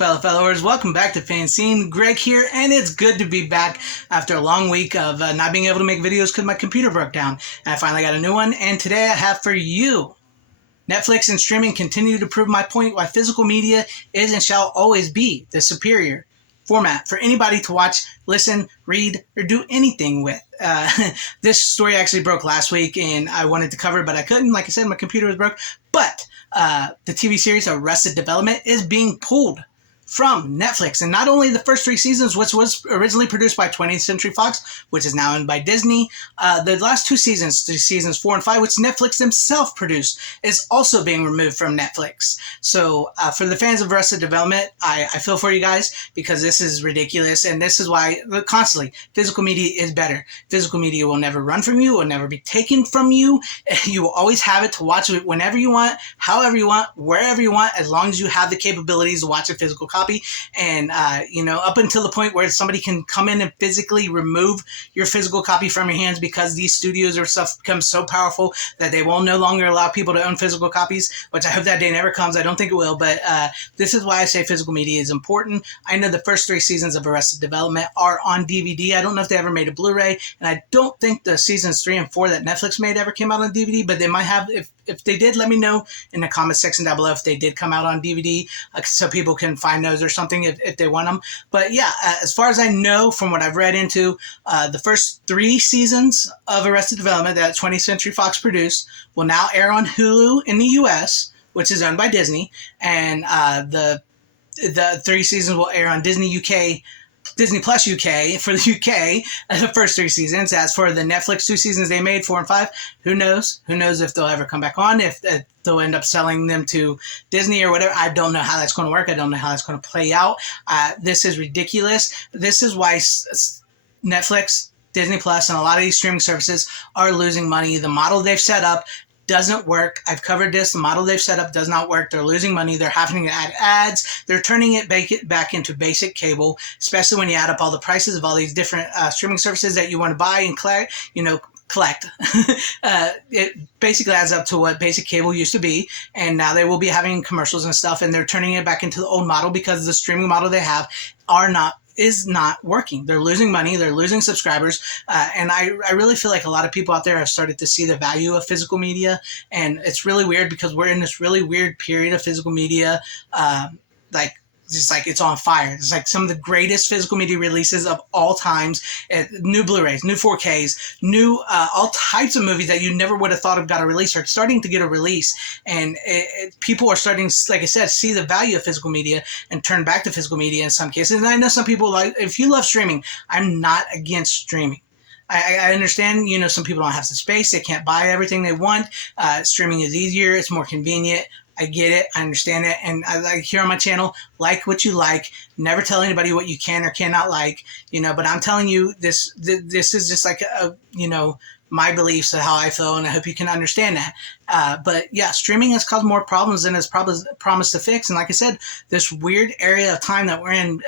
fellow followers. Welcome back to FanZcene. Greg here, and it's good to be back after a long week of not being able to make videos because my computer broke down. And I finally got a new one, and today I have for you: Netflix and streaming continue to prove my point why physical media is and shall always be the superior format for anybody to watch, listen, read, or do anything with. This story actually broke last week, and I wanted to cover it, but I couldn't. Like I said, my computer was broke. But the TV series Arrested Development is being pulled from Netflix. And not only the first 3 seasons, which was originally produced by 20th Century Fox, which is now owned by Disney, the last 2 seasons, seasons 4 and 5, which Netflix themselves produced, is also being removed from Netflix. So for the fans of Arrested Development, I feel for you guys, because this is ridiculous. And this is why constantly physical media is better. Physical media will never run from you, will never be taken from you. You will always have it to watch it whenever you want, however you want, wherever you want, as long as you have the capabilities to watch a physical copy. And up until the point where somebody can come in and physically remove your physical copy from your hands, because these studios or stuff become so powerful that they will no longer allow people to own physical copies, which I hope that day never comes. I don't think it will, but this is why I say physical media is important. I know the first 3 seasons of Arrested Development are on DVD. I don't know if they ever made a Blu-ray, and I don't think the seasons 3 and 4 that Netflix made ever came out on DVD, but they might have. If they did, let me know in the comment section down below if they did come out on DVD, so people can find those or something if they want them. But yeah, as far as I know from what I've read into, the first 3 seasons of Arrested Development that 20th Century Fox produced will now air on Hulu in the US, which is owned by Disney, and the 3 seasons will air on Disney Plus UK for the UK, the first 3 seasons. As for the Netflix 2 seasons they made, 4 and 5, who knows? Who knows if they'll ever come back on, if they'll end up selling them to Disney or whatever. I don't know how that's going to work. I don't know how that's going to play out. This is ridiculous. This is why Netflix, Disney Plus, and a lot of these streaming services are losing money. The model they've set up doesn't work. I've covered this. The model they've set up does not work. They're losing money. They're having to add ads. They're turning it back into basic cable, especially when you add up all the prices of all these different streaming services that you want to buy and collect. It basically adds up to what basic cable used to be, and now they will be having commercials and stuff, and they're turning it back into the old model because the streaming model they have is not working. They're losing money. They're losing subscribers. And I really feel like a lot of people out there have started to see the value of physical media. And it's really weird because we're in this really weird period of physical media. It's on fire. It's like some of the greatest physical media releases of all times. New Blu-rays, new 4Ks, new all types of movies that you never would have thought of got a release are starting to get a release. And people are starting, like I said, see the value of physical media and turn back to physical media in some cases. And I know some people, like, if you love streaming, I'm not against streaming. I understand, some people don't have the space. They can't buy everything they want. Streaming is easier. It's more convenient. I get it. I understand it. And I like here on my channel, like what you like. Never tell anybody what you can or cannot like, but I'm telling you this is just like, my beliefs of how I feel, and I hope you can understand that. But yeah, streaming has caused more problems than it's promised to fix. And like I said, this weird area of time that we're in,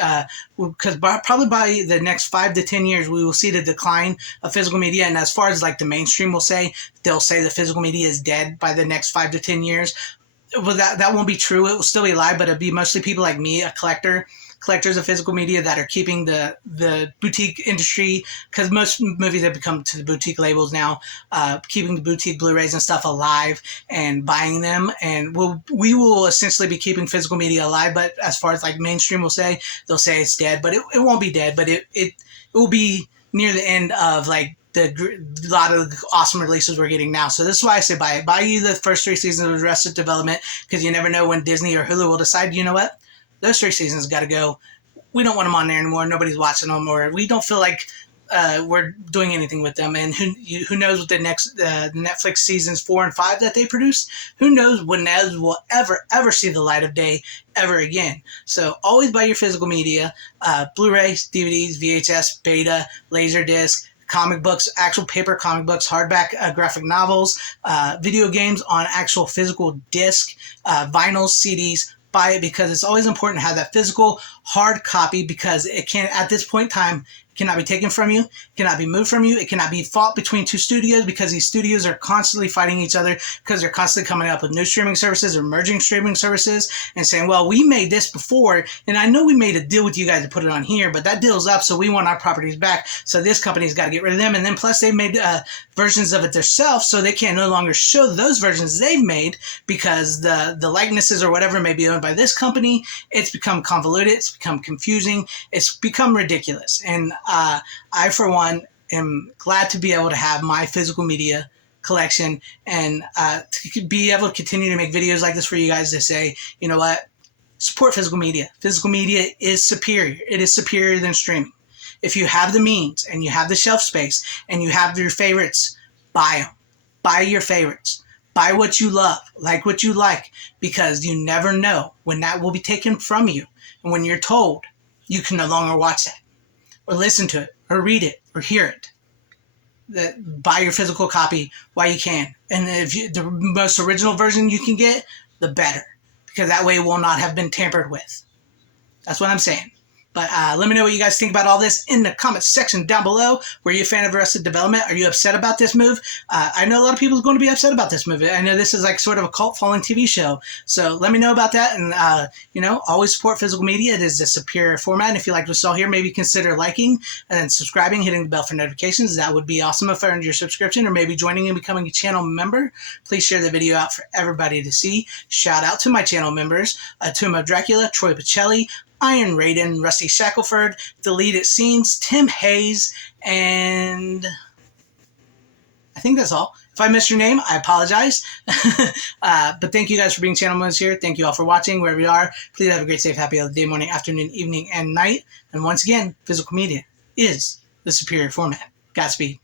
because probably by the next 5 to 10 years, we will see the decline of physical media. And as far as like the mainstream will say, they'll say the physical media is dead by the next 5 to 10 years. Well, that won't be true. It will still be alive, but it'll be mostly people like me, a collectors of physical media, that are keeping the boutique industry, because most movies have become to the boutique labels now, keeping the boutique Blu-rays and stuff alive and buying them. And we will essentially be keeping physical media alive. But as far as like mainstream will say, they'll say it's dead, but it won't be dead, but it will be near the end of like a lot of awesome releases we're getting now. So this is why I say buy you the first 3 seasons of Arrested Development, because you never know when Disney or Hulu will decide, you know what, those 3 seasons got to go. We don't want them on there anymore. Nobody's watching them, or we don't feel like we're doing anything with them. And who knows what the next Netflix seasons 4 and 5 that they produce, who knows when those will ever see the light of day ever again. So always buy your physical media, Blu-rays, DVDs, VHS, Beta, Laserdisc, comic books, actual paper comic books, hardback graphic novels, video games on actual physical disc, vinyls, CDs. Buy it, because it's always important to have that physical hard copy, because it can, at this point in time, cannot be taken from you, cannot be moved from you. It cannot be fought between two studios, because these studios are constantly fighting each other, because they're constantly coming up with new streaming services or merging streaming services and saying, well, we made this before, and I know we made a deal with you guys to put it on here, but that deal's up, so we want our properties back. So this company's got to get rid of them. And then plus they made versions of it themselves, so they can no longer show those versions they've made because the likenesses or whatever may be owned by this company. It's become convoluted. It's become confusing. It's become ridiculous. And I, for one, am glad to be able to have my physical media collection and to be able to continue to make videos like this for you guys to say, you know what, support physical media. Physical media is superior. It is superior than streaming. If you have the means and you have the shelf space and you have your favorites, buy them. Buy your favorites. Buy what you love, like what you like, because you never know when that will be taken from you. And when you're told you can no longer watch that, or listen to it, or read it, or hear it, buy your physical copy while you can. And if the most original version you can get, the better, because that way it will not have been tampered with. That's what I'm saying. But let me know what you guys think about all this in the comment section down below. Were you a fan of Arrested Development? Are you upset about this move? I know a lot of people are going to be upset about this move. I know this is like sort of a cult-following TV show. So let me know about that. And, always support physical media. It is a superior format. And if you like what you saw here, maybe consider liking and subscribing, hitting the bell for notifications. That would be awesome if I earned your subscription, or maybe joining and becoming a channel member. Please share the video out for everybody to see. Shout out to my channel members, Tomb of Dracula, Troy Pacelli, Iron Raiden, Rusty Shackelford, Deleted Scenes, Tim Hayes, and I think that's all. If I missed your name, I apologize. But thank you guys for being channel members here. Thank you all for watching wherever you are. Please have a great, safe, happy day, morning, afternoon, evening, and night. And once again, physical media is the superior format. Godspeed.